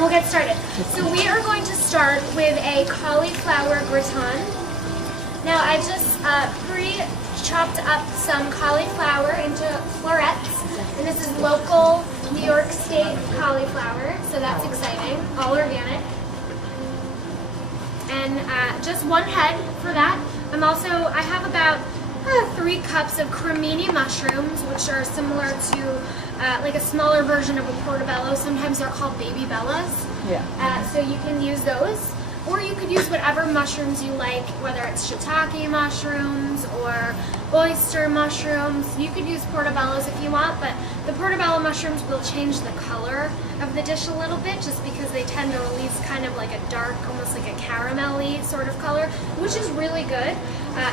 we'll get started. So we are going to start with a cauliflower gratin. Now I just pre-chopped up some cauliflower into florets, and this is local New York State cauliflower, so that's exciting, all organic. And just one head for that. I have about 3 cups of cremini mushrooms, which are similar to like a smaller version of a portobello. Sometimes they're called baby bellas. Yeah. So you can use those, or you could use whatever mushrooms you like, whether it's shiitake mushrooms or oyster mushrooms. You could use portobellos if you want, but the portobello mushrooms will change the color of the dish a little bit, just because they tend to release kind of like a dark, almost like a caramel-y sort of color, which is really good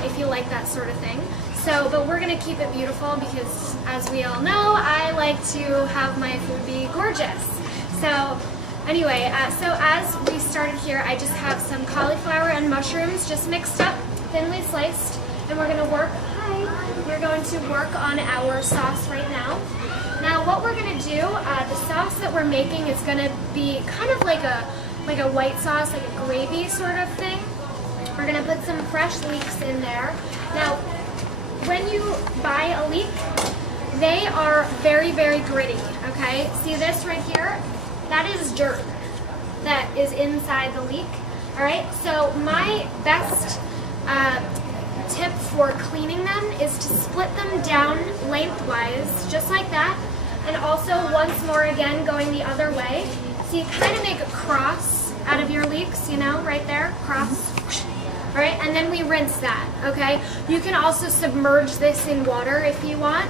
if you like that sort of thing. So, but we're going to keep it beautiful because, as we all know, I like to have my food be gorgeous. So anyway, so as we started here, I just have some cauliflower and mushrooms just mixed up, thinly sliced, and we're going to work on our sauce right now. Now what we're going to do, the sauce that we're making is going to be kind of like a white sauce, like a gravy sort of thing. We're going to put some fresh leeks in there. Now, when you buy a leek, they are very, very gritty, okay? See this right here? That is dirt that is inside the leek, all right? So my best tip for cleaning them is to split them down lengthwise, just like that, and also once more again going the other way. So you kind of make a cross out of your leeks, you know, right there, cross. All right, and then we rinse that, okay? You can also submerge this in water if you want.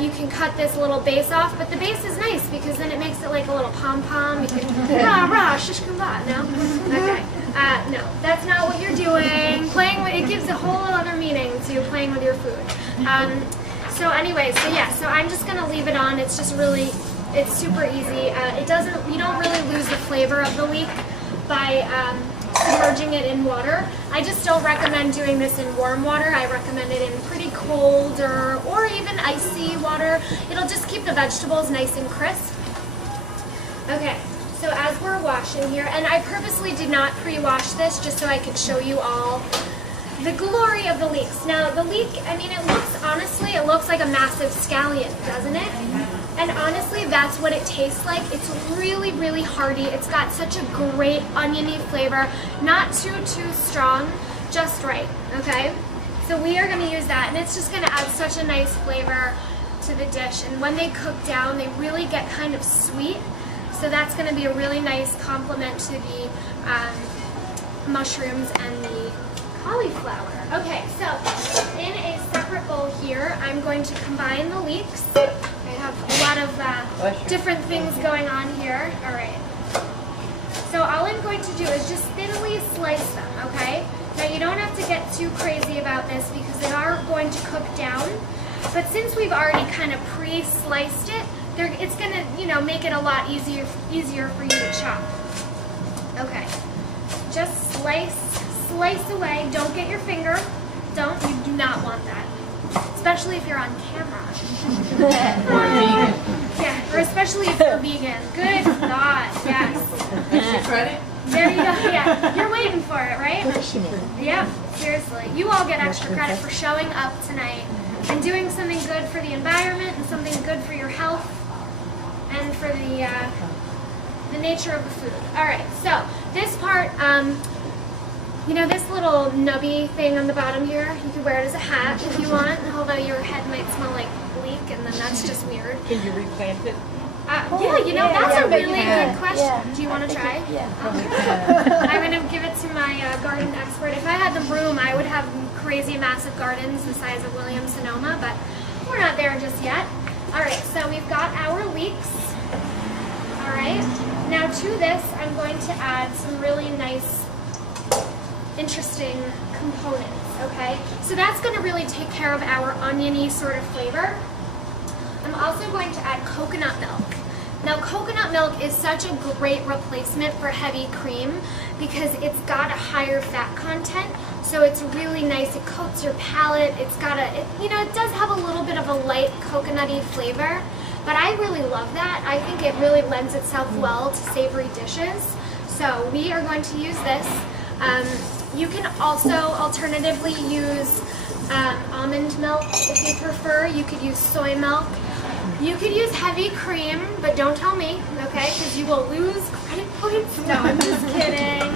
You can cut this little base off, but the base is nice because then it makes it like a little pom-pom. You can, rah, rah, shish kebab, no? Okay, no, that's not what you're doing. Playing with, it gives a whole other meaning to playing with your food. So anyway, so yeah, so I'm just gonna leave it on. It's just really, it's super easy. You don't really lose the flavor of the leek by submerging it in water. I just don't recommend doing this in warm water. I recommend it in pretty cold or even icy water. It'll just keep the vegetables nice and crisp. Okay, so as we're washing here, and I purposely did not pre-wash this just so I could show you all the glory of the leeks. Now the leek, I mean, honestly, it looks like a massive scallion, doesn't it? And honestly, that's what it tastes like. It's really, really hearty. It's got such a great oniony flavor. Not too strong, just right, okay? So we are gonna use that, and it's just gonna add such a nice flavor to the dish. And when they cook down, they really get kind of sweet. So that's gonna be a really nice complement to the mushrooms and the cauliflower. Okay, so in a separate bowl here, I'm going to combine the leeks. I have a lot of different things going on here. All right. So all I'm going to do is just thinly slice them, okay? Now you don't have to get too crazy about this because they are going to cook down. But since we've already kind of pre-sliced it, it's going to, you know, make it a lot easier for you to chop. Okay. Just slice away. Don't get your finger. You do not want that. Especially if you're on camera. Yeah, or especially if you're vegan. Good thought, yes. Extra credit? There you go, yeah. You're waiting for it, right? Yep, seriously. You all get extra credit for showing up tonight and doing something good for the environment and something good for your health and for the nature of the food. All right, so this part, you know this little nubby thing on the bottom here? You can wear it as a hat if you want, although your head might smell like bleak, and then that's just weird. Can you replant it? Yeah, you know, that's a really good question. Yeah. Do you want to try? Yeah. I'm going to give it to my garden expert. If I had the room, I would have crazy, massive gardens the size of Williams-Sonoma, but we're not there just yet. All right, so we've got our leeks. All right. Now to this, I'm going to add some really nice, interesting components, okay? So that's going to really take care of our oniony sort of flavor. I'm also going to add coconut milk. Now coconut milk is such a great replacement for heavy cream because it's got a higher fat content, so it's really nice. It coats your palate. It's got it does have a little bit of a light coconutty flavor, but I really love that. I think it really lends itself well to savory dishes. So we are going to use this. You can also alternatively use almond milk if you prefer. You could use soy milk. You could use heavy cream, but don't tell me, okay? Because you will lose credit points. No, I'm just kidding.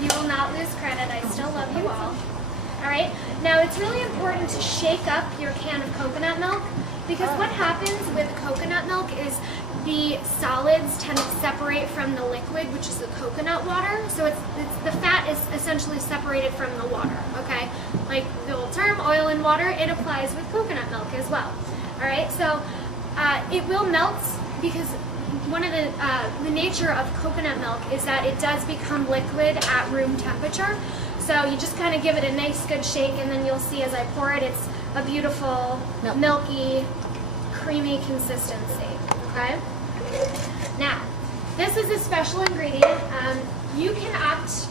You will not lose credit. I still love you all. All right. Now it's really important to shake up your can of coconut milk, because what happens with coconut milk is the solids tend to separate from the liquid, which is the coconut water. So it's the fat is essentially separated from the water, okay? Like the old term, oil and water, it applies with coconut milk as well. All right, so it will melt, because one of the nature of coconut milk is that it does become liquid at room temperature. So you just kind of give it a nice good shake, and then you'll see as I pour it, it's a beautiful, milky, creamy consistency, okay? Now, this is a special ingredient. You can opt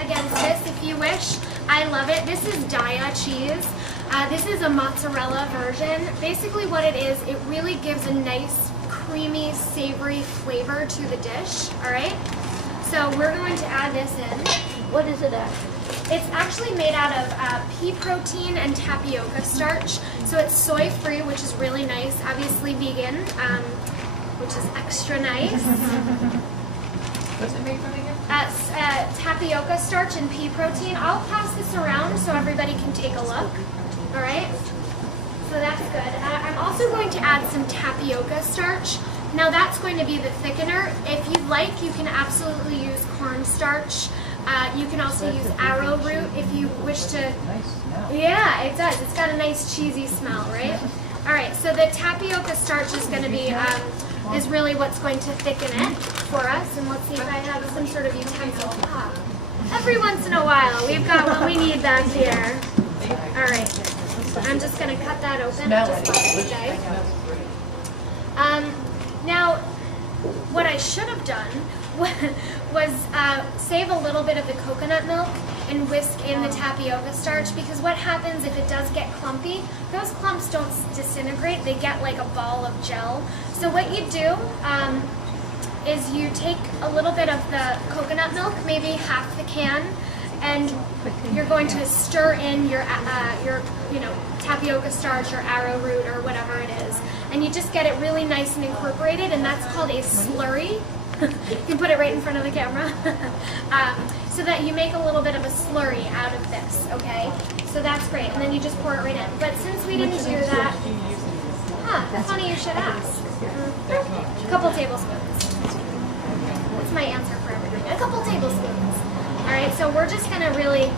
against this if you wish. I love it. This is Daya cheese. This is a mozzarella version. Basically what it is, it really gives a nice, creamy, savory flavor to the dish, all right? So we're going to add this in. What is it actually? It's actually made out of pea protein and tapioca starch. So it's soy-free, which is really nice. Obviously vegan, which is extra nice. What's it made from again? Tapioca starch and pea protein. I'll pass this around so everybody can take a look. All right? So that's good. I'm also going to add some tapioca starch. Now that's going to be the thickener. If you'd like, you can absolutely use cornstarch. You can also use arrowroot if you wish to. Nice smell. Yeah, it does. It's got a nice cheesy smell, right? All right, so the tapioca starch is going to be, is really what's going to thicken it for us. And let's see if I have some sort of utensil. Every once in a while, we've got what we need back here. All right, I'm just going to cut that open. Now, what I should have done was save a little bit of the coconut milk and whisk in the tapioca starch, because what happens if it does get clumpy, those clumps don't disintegrate, they get like a ball of gel. So what you do is you take a little bit of the coconut milk, maybe half the can, and you're going to stir in your tapioca starch or arrowroot or whatever it is, and you just get it really nice and incorporated, and that's called a slurry. You can put it right in front of the camera. So that you make a little bit of a slurry out of this, okay? So that's great, and then you just pour it right in. But since we didn't do that, funny you should ask. A couple tablespoons. That's my answer for everything. A couple tablespoons. All right, so we're just gonna really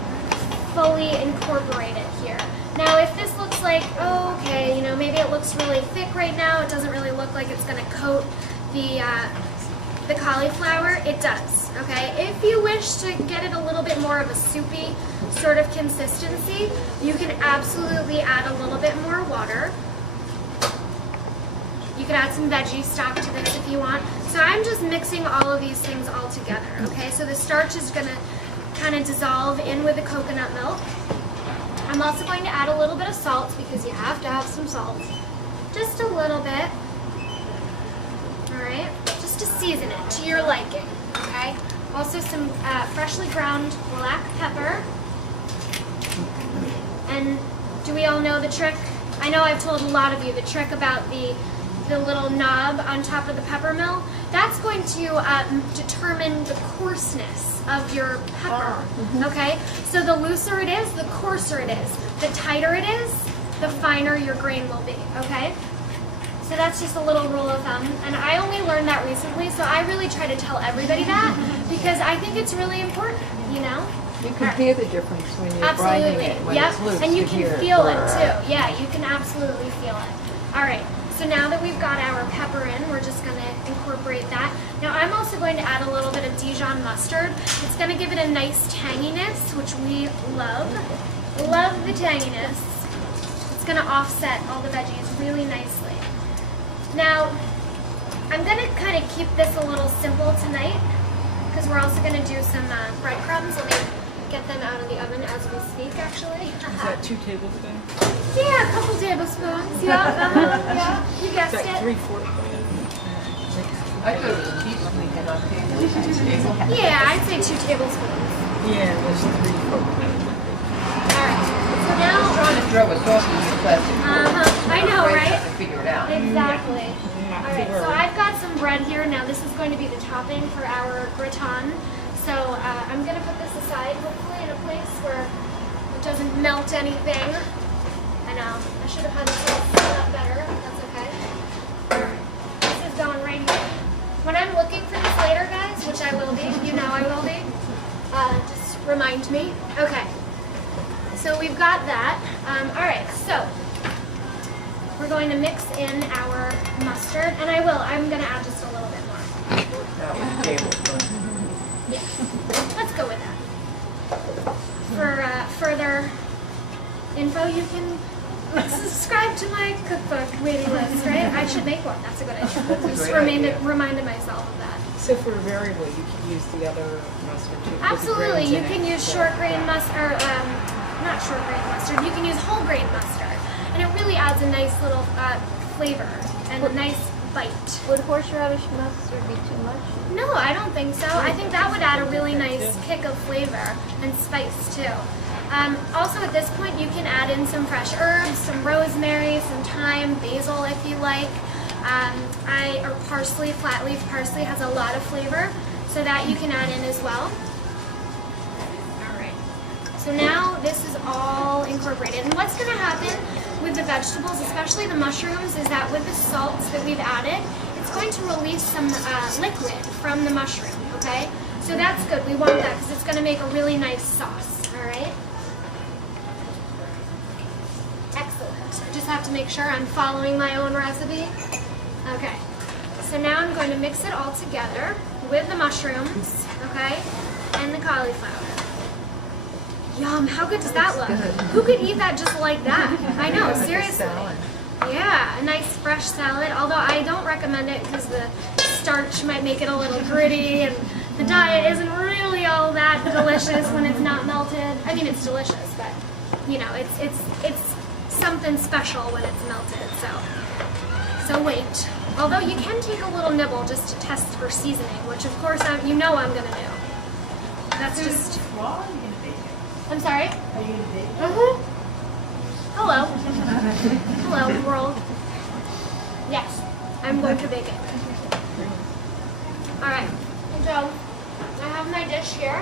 fully incorporate it here. Now, if this looks like, oh, okay, maybe it looks really thick right now, it doesn't really look like it's gonna coat the cauliflower, it does, okay? If you wish to get it a little bit more of a soupy sort of consistency, you can absolutely add a little bit more water. You can add some veggie stock to this if you want. So I'm just mixing all of these things all together, okay? So the starch is gonna kind of dissolve in with the coconut milk. I'm also going to add a little bit of salt, because you have to have some salt. Just a little bit. All right, just to season it to your liking, okay? Also some freshly ground black pepper. And do we all know the trick? I know I've told a lot of you the trick about the little knob on top of the pepper mill. That's going to determine the coarseness of your pepper, okay? So the looser it is, the coarser it is. The tighter it is, the finer your grain will be, okay? So that's just a little rule of thumb, and I only learned that recently, so I really try to tell everybody that, because I think it's really important, You can hear the difference when you're grinding it, when it's loose. And you can feel it too. Yeah, you can absolutely feel it. All right, so now that we've got our pepper in, we're just going to incorporate that. Now I'm also going to add a little bit of Dijon mustard. It's going to give it a nice tanginess, which we love. Love the tanginess. It's going to offset all the veggies really nicely. Now, I'm going to kind of keep this a little simple tonight, because we're also going to do some breadcrumbs. Let me get them out of the oven as we speak, actually. Is that 2 tablespoons? Yeah, a couple tablespoons. Yeah, yeah, you guessed Is that it. 3/4? I thought it was a teaspoon and not table. Yeah, I'd say 2 tablespoons. Yeah, there's 3 Alright, so now... I'm trying to throw a sausage in a plastic fork. I know, right? To figure it out. Exactly. Alright, so I've got some bread here. Now this is going to be the topping for our gratin. So I'm going to put this aside, hopefully in a place where it doesn't melt anything. I know, I should have had this set up better. That's okay. Alright, this is going right here. When I'm looking for this later, guys, which I will be, you know I will be, just remind me. Okay, so we've got that. Alright, so we're going to mix in our mustard, and I'm going to add just a little bit more. That was a tablespoon. Yeah, let's go with that. For further info, you can subscribe to my cookbook waiting list, right? I should make one. That's a good idea. Just reminded myself of that. So for a variable, you can use the other mustard too. Absolutely, you can use short grain mustard, not short grain mustard. You can use whole grain mustard, and it really adds a nice little flavor and a nice bite. Would horseradish mustard be too much? No, I don't think so. I think that would add a really nice kick of flavor and spice too. Also at this point you can add in some fresh herbs, some rosemary, some thyme, basil if you like. Or parsley, flat leaf parsley has a lot of flavor, so that you can add in as well. Alright, so now this is all incorporated. And what's going to happen with the vegetables, especially the mushrooms, is that with the salts that we've added, it's going to release some liquid from the mushroom, okay? So that's good. We want that because it's going to make a really nice sauce, alright? Excellent. I just have to make sure I'm following my own recipe. Okay, so now I'm going to mix it all together with the mushrooms, okay, and the cauliflower. Yum, how good does that look? Who could eat that just like that? I know, seriously. Yeah, a nice fresh salad, although I don't recommend it because the starch might make it a little gritty, and the diet isn't really all that delicious when it's not melted. I mean, it's delicious, but, you know, it's something special when it's melted, so wait. Although you can take a little nibble just to test for seasoning, which of course you know I'm gonna do. That's just... I'm sorry? Are you gonna bake? Hello. Hello, world. Yes, I'm going to bake it. Alright, so I have my dish here.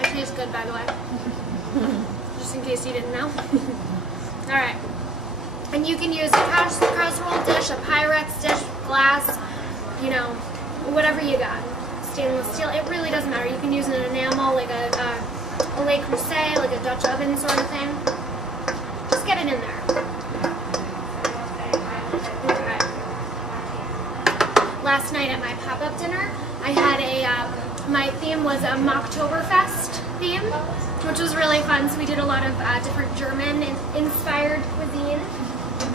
It tastes good, by the way. Just in case you didn't know. Alright. And you can use a casserole dish, a Pyrex dish, glass, you know, whatever you got. Stainless steel, it really doesn't matter. You can use an enamel, like a Le Creuset, like a Dutch oven sort of thing. Just get it in there. Okay. Last night at my pop-up dinner, I had my theme was a Mocktoberfest theme, which was really fun. So we did a lot of different German-inspired cuisine.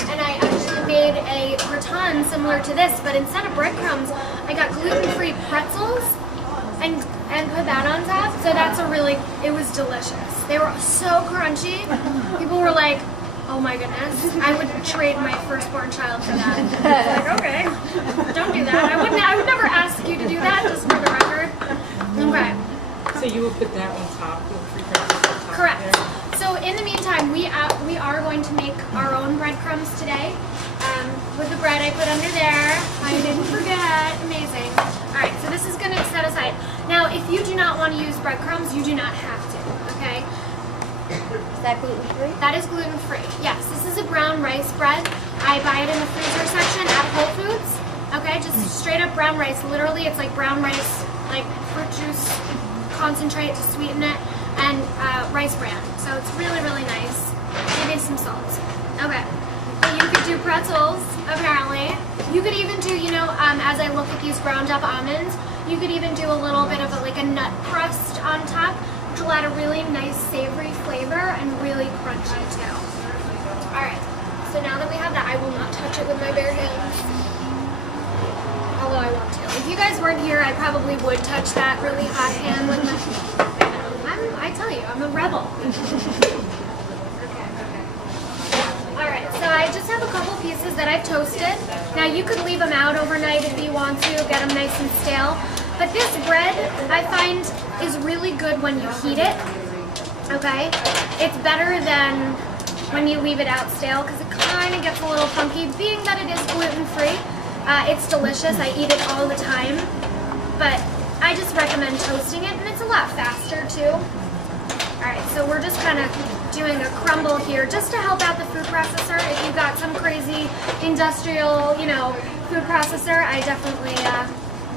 And I actually made a gratin similar to this, but instead of breadcrumbs, I got gluten-free pretzels and put that on top. So that's it was delicious. They were so crunchy. People were like, oh my goodness, I would trade my firstborn child for that. Like, okay, don't do that. I would never ask you to do that, just for the record. Okay. So you would put that on top, gluten-free pretzels on top? Correct. There? So in the meantime, we are going to make our own breadcrumbs today. With the bread I put under there. I didn't forget. Amazing. Alright, so this is going to set aside. Now, if you do not want to use breadcrumbs, you do not have to, okay? Is that gluten-free? That is gluten-free. Yes, this is a brown rice bread. I buy it in the freezer section at Whole Foods. Okay, just straight up brown rice. Literally, it's like brown rice, like fruit juice concentrate to sweeten it, and rice bran. So it's really, really nice. Maybe some salt. Okay. You could do pretzels, apparently. You could even do, you know, as I look at these ground up almonds, you could even do a little bit of like a nut crust on top, which will add a really nice savory flavor and really crunchy too. Alright, so now that we have that, I will not touch it with my bare hands. Although I want to. If you guys weren't here, I probably would touch that really hot pan with my... I tell you, I'm a rebel. Okay. Alright, so I just have a couple pieces that I've toasted. Now you could leave them out overnight if you want to, get them nice and stale. But this bread, I find, is really good when you heat it, okay? It's better than when you leave it out stale because it kind of gets a little funky. Being that it is gluten-free, it's delicious. I eat it all the time, but I just recommend toasting it, and it's a lot faster too. All right, so we're just kind of doing a crumble here just to help out the food processor. If you've got some crazy industrial, food processor, I definitely,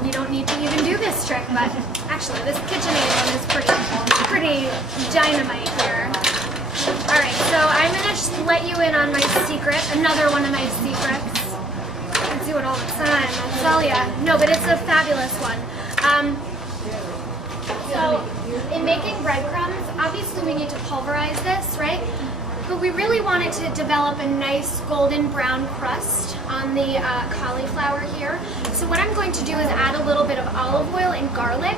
you don't need to even do this trick, but actually this KitchenAid one is pretty dynamite here. All right, so I'm gonna just let you in on my secret, another one of my secrets. I do it all the time, I'll tell ya. No, but it's a fabulous one. So in making breadcrumbs, obviously we need to pulverize this, right? But we really wanted to develop a nice golden brown crust on the cauliflower here. So what I'm going to do is add a little bit of olive oil and garlic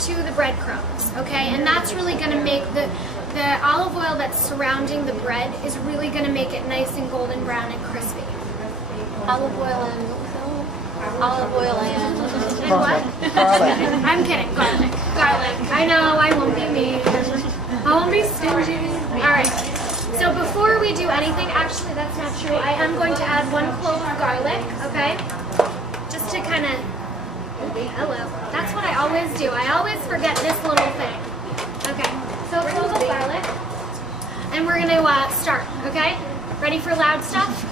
to the breadcrumbs, okay? And that's really going to make the olive oil that's surrounding the bread is really going to make it nice and golden brown and crispy. Olive oil and olive oil and what? Garlic. I'm kidding. Garlic. Garlic. I know. I won't be mean. I won't be stingy. All right. So before we do anything, actually that's not true. I am going to add 1 clove of garlic. Okay. Just to kind of. Hello. That's what I always do. I always forget this little thing. Okay. So a clove of garlic, and we're gonna start. Okay. Ready for loud stuff?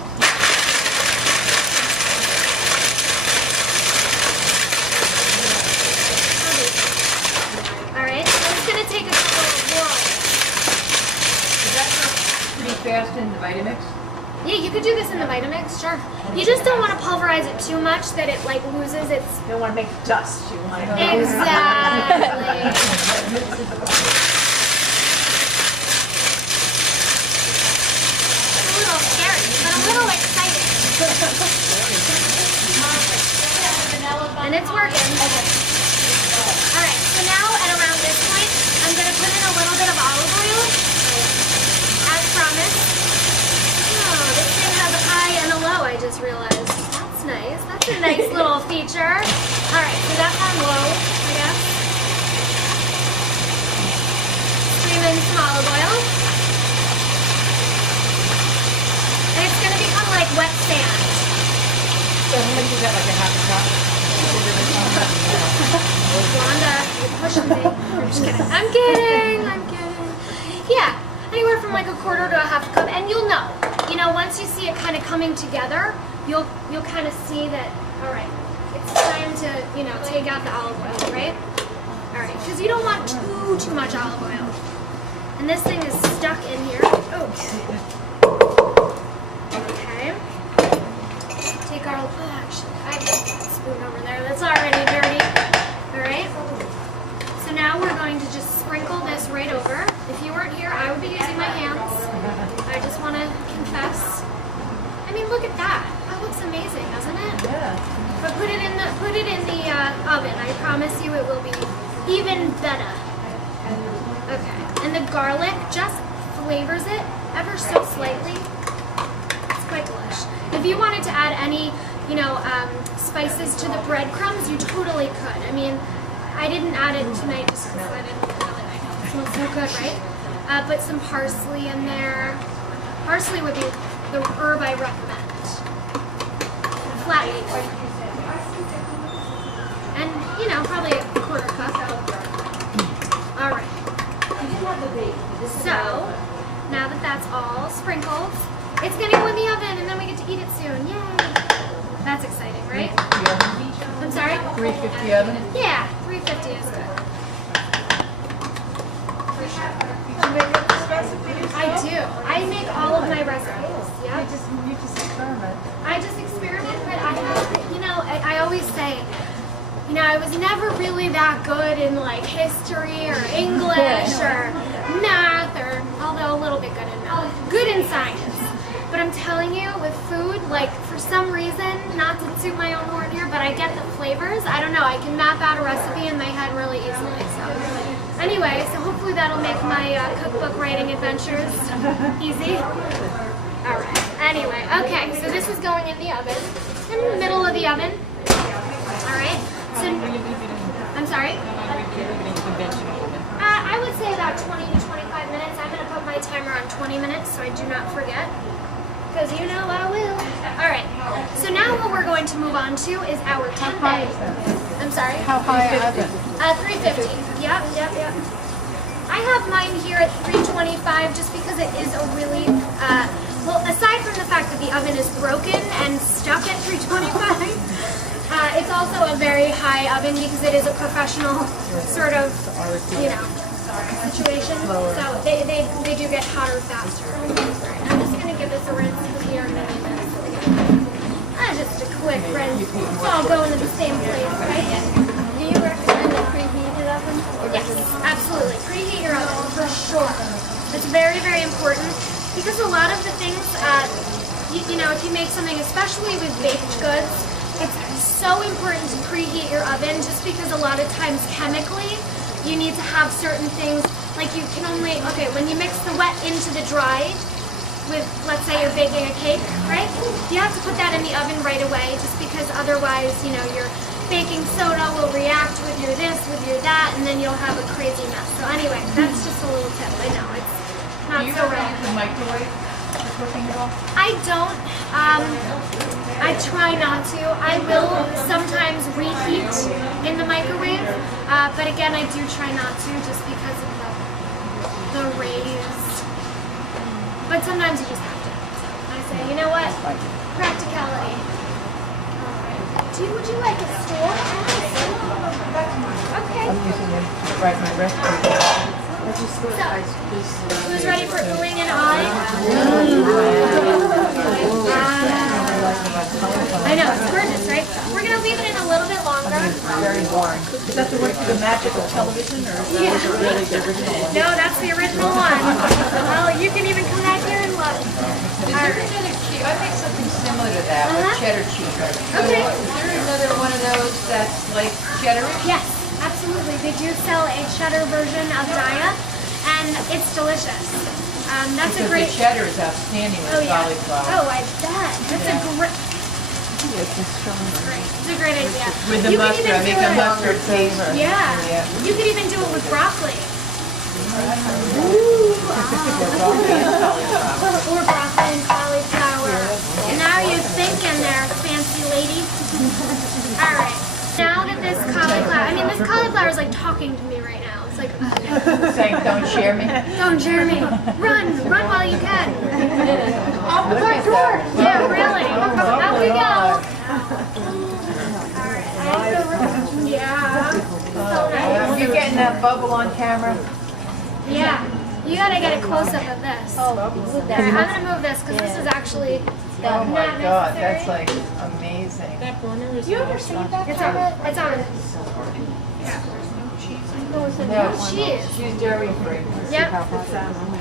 Take a couple of whirls. Is that pretty fast in the Vitamix? Yeah, you could do this in the Vitamix, sure. You just don't want to pulverize it too much that it like loses its... You don't want to make dust. You want to Exactly. It's a little scary, but a little exciting. And it's working. Alright, so now at around this point, I'm going to put in a little bit of olive oil, as promised. Oh, this thing has a high and a low, I just realized. That's nice. That's a nice little feature. Alright, so that's on low, I guess. Stream in some olive oil. And it's going to become like wet sand. So how much is that, like a half a cup? Wanda, you're pushing me. I'm just kidding. I'm kidding. Yeah, anywhere from like a quarter to a half a cup, and you'll know. Once you see it kind of coming together, you'll kind of see that. All right, it's time to take out the olive oil, right? All right, because you don't want too much olive oil, and this thing is stuck in here. Okay. Take our. Oh, actually, I have a spoon over there that's already dirty. Alright, so now we're going to just sprinkle this right over. If you weren't here, I would be using my hands. I just want to confess. I mean, look at that. That looks amazing, doesn't it? Yeah. But put it in the oven. I promise you it will be even better. Okay, and the garlic just flavors it ever so slightly. It's quite delish. If you wanted to add any spices to the breadcrumbs, you totally could. I mean, I didn't add it tonight just because I didn't really like it. It smells so good, right? Put some parsley in there. Parsley would be the herb I recommend. Flat leaf. And, probably a quarter cup. All right. So, now that that's all sprinkled, it's going to go in the oven and then we get to eat it soon. Yay! That's exciting, right? I'm sorry? 350 oven? Yeah, 350 is good. I do. I make all of my recipes. Yeah. You just experiment. I just experiment, but I have, I always say, I was never really that good in like history or English or math, or although a little bit good in math, good in science. But I'm telling you, with food, like for some reason, not to toot my own horn here, but I get the flavors. I don't know, I can map out a recipe in my head really easily. So anyway, so hopefully that'll make my cookbook writing adventures easy. All right. Anyway, okay, so this is going in the oven. In the middle of the oven. Alright. So I'm sorry? I would say about 20 to 25 minutes. I'm gonna put my timer on 20 minutes so I do not forget. Because you know I will. Alright. So now what we're going to move on to is our tempeh. I'm sorry? How high are they? 350. Yep. I have mine here at 325 just because it is a really, well, aside from the fact that the oven is broken and stuck at 325, it's also a very high oven because it is a professional sort of, you know, situation. So they do get hotter faster. I'm just going to give this a rinse because we are going to need this. Just a quick rinse. It's all going to the same place, right? Do you recommend a preheated oven? Yes, absolutely. Preheat your oven for sure. It's very, very important because a lot of the things, you know, if you make something, especially with baked goods, it's so important to preheat your oven just because a lot of times chemically, you need to have certain things, like you can only, okay, when you mix the wet into the dry, with, let's say you're baking a cake, right? You have to put that in the oven right away just because otherwise, you know, your baking soda will react with your this, with your that, and then you'll have a crazy mess. So anyway, that's just a little tip. I know, it's not Do you so ever rare. use the microwave for cooking at all? I don't. I try not to. I will sometimes reheat in the microwave, but again, I do try not to just because of the rays. But sometimes you just have to. So I say, you know what? Practicality. Would you like a store? Okay. I'm using it to write my recipe. Who's ready for oohing and awing? I know, it's gorgeous, right? We're going to leave it in a little bit longer. Very boring. Is that the one for the magical television, or is that really the original one? No, that's the original one. Well, you can even come back here and look. Is there another cheese? I make something similar to that with cheddar cheese. Okay. Is there another one of those that's like cheddar-ish? Yes, absolutely. They do sell a cheddar version of Daya, and it's delicious. That's Because a great. the cheddar is outstanding with cauliflower. Oh, I bet. That's a great. It's It's a great idea. With the You could mustard, even I make do a it- mustard paste. Yeah. You could even do it with broccoli. Or broccoli and cauliflower. And now you're thinking there, fancy lady. Alright. Now that this cauliflower, this cauliflower is like talking to me right now. It's like, Saying, don't share me. don't Jeremy, run while you can. Off the back door. Yeah, really. Out we go. Alright. Yeah. So nice. You're getting that bubble on camera. Yeah. You gotta get a close up of this. Move Alright, I'm that. gonna move this because this is actually Oh my not God, necessary. that's like amazing. You ever seen that? It's on. It's on. No, Cheese. she's dairy-free. Yep.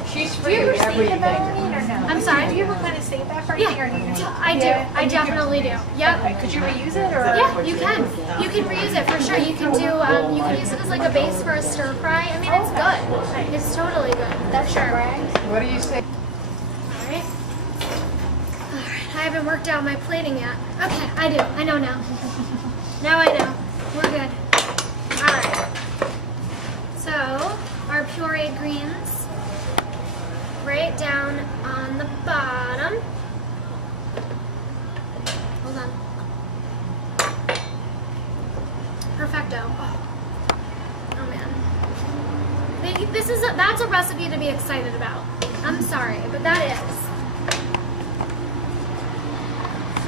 She's Do free you ever of save everything. that or no? I'm sorry. Do you ever kind of save that for Yeah, anything or no? I do. I definitely do. Yep. Could you reuse it or? Yeah, you can. You can reuse it for sure. You can do. You can use it as like a base for a stir fry. I mean, it's good. It's totally good. That's sure. right. What do you say? All right. I haven't worked out my plating yet. Okay, I do. I know now. Now I know. We're good. All right. So our pureed greens right down on the bottom. Hold on. Perfecto. Oh man. That's a recipe to be excited about. I'm sorry, but that is.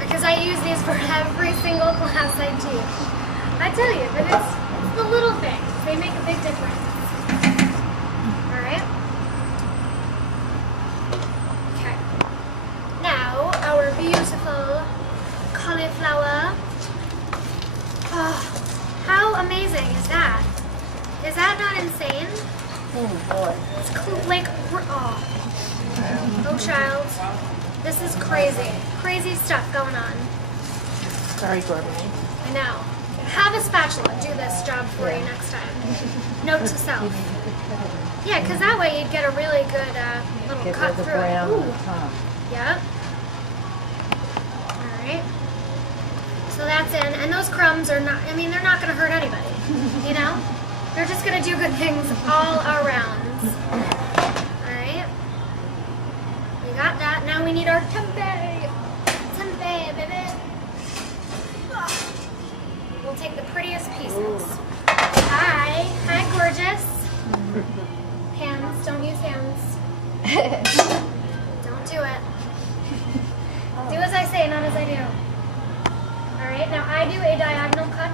Because I use these for every single class I teach. I tell you, but it's the little things. They make a big difference. Alright? Okay. Now, our beautiful cauliflower. Oh, how amazing is that? Is that not insane? Oh boy. It's oh child. This is crazy. Crazy stuff going on. Very gourmet. I know. Have a spatula do this job for you next time. Note to self. Yeah, because that way you'd get a really good little Get cut rid of the through it. brown Ooh. on the top. Yep. Alright? So that's in. And those crumbs are not, I mean, they're not going to hurt anybody. You know? They're just going to do good things all around. Alright? We got that. Now we need our tempeh. Tempeh, baby. We'll take the prettiest pieces. Hi. Hi, gorgeous. Hands. Don't use hands. Don't do it. Do as I say, not as I do. Alright, now I do a diagonal cut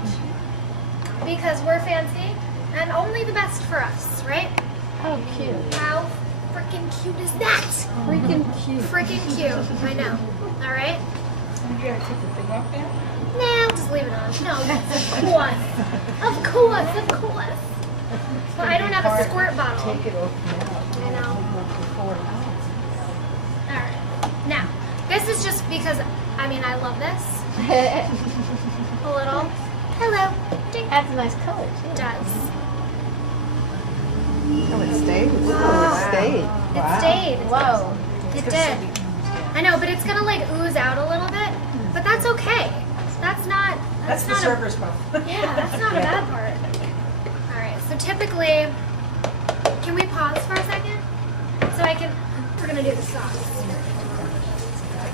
because we're fancy and only the best for us, right? Oh, cute. How freaking cute is that? Freaking cute. Freaking cute. I know. Alright? You gotta take the thing off now? Nah, I'll just leave it on. No, of course. Of course, of course. Well, I don't have a squirt bottle. Take it off now. I know. Before. Alright. Now, this is just because, I mean, I love this. A little. Hello. Ding. Adds a nice color too. It does. Oh, it stayed? Oh, it stayed. It stayed. Whoa. It did. I know, but it's gonna like ooze out a little bit. But that's okay. That's not. That's the not server's problem. Yeah, that's not a bad part. All right. So typically, can we pause for a second? So I can. We're gonna do the sauce.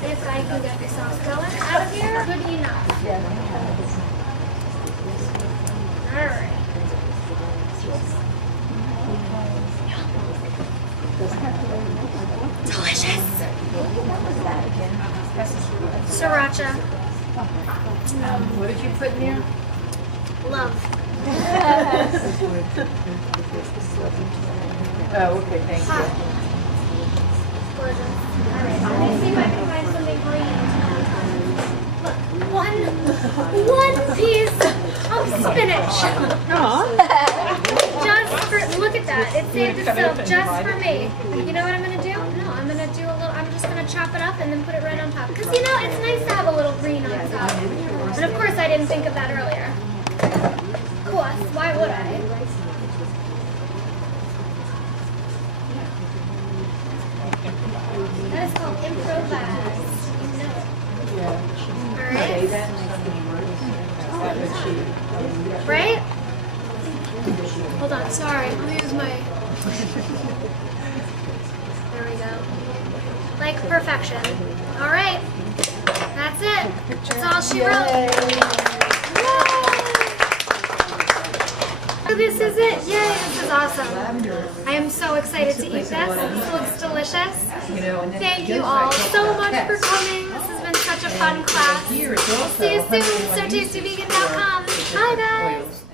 If I can get the sauce going out of here, good enough. All right. Delicious. Sriracha. What did you put in there? Love. Oh, okay, thank Hot. you. Gorgeous. All right. Let me see if I can find something green. Look, one piece of spinach. Just for, look at that. It saved itself just for me. You know what I'm gonna do? No, I'm gonna do a little, I'm just gonna chop it up and then put it right on top. Because you know, it's nice to have a little green on top. And of course I didn't think of that earlier. Of course, why would I? That is called improvise. You know it. Alright? Right? Hold on, sorry. I'll use my... There we go. Like perfection. Alright. That's it. That's all she wrote. So this is it. Yay, this is awesome. I am so excited to eat this. This looks delicious. Thank you all so much for coming. This has been such a fun class. See you soon. SoTastyVegan.com. Bye guys.